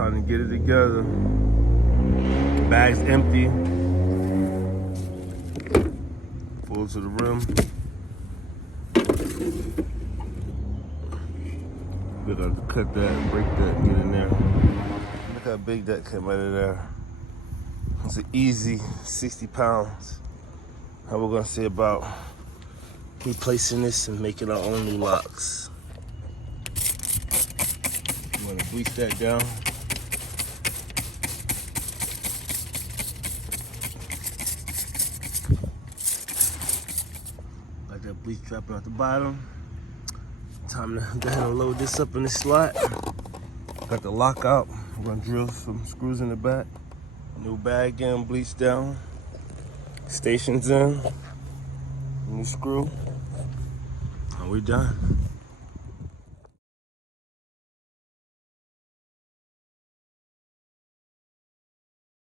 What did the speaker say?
time to get it together. Bag's empty. Full to the rim. We got to cut that and break that and get in there. Look how big that came out of there. It's an easy 60 pounds. How we're gonna see about replacing this and making our own new locks. I'm gonna bleach that down. Like that bleach dropping out the bottom. Time to go ahead and load this up in the slot. Got the lock out. I'm gonna drill some screws in the back. New bag in, bleach down. Stations in. New screw. And we're done.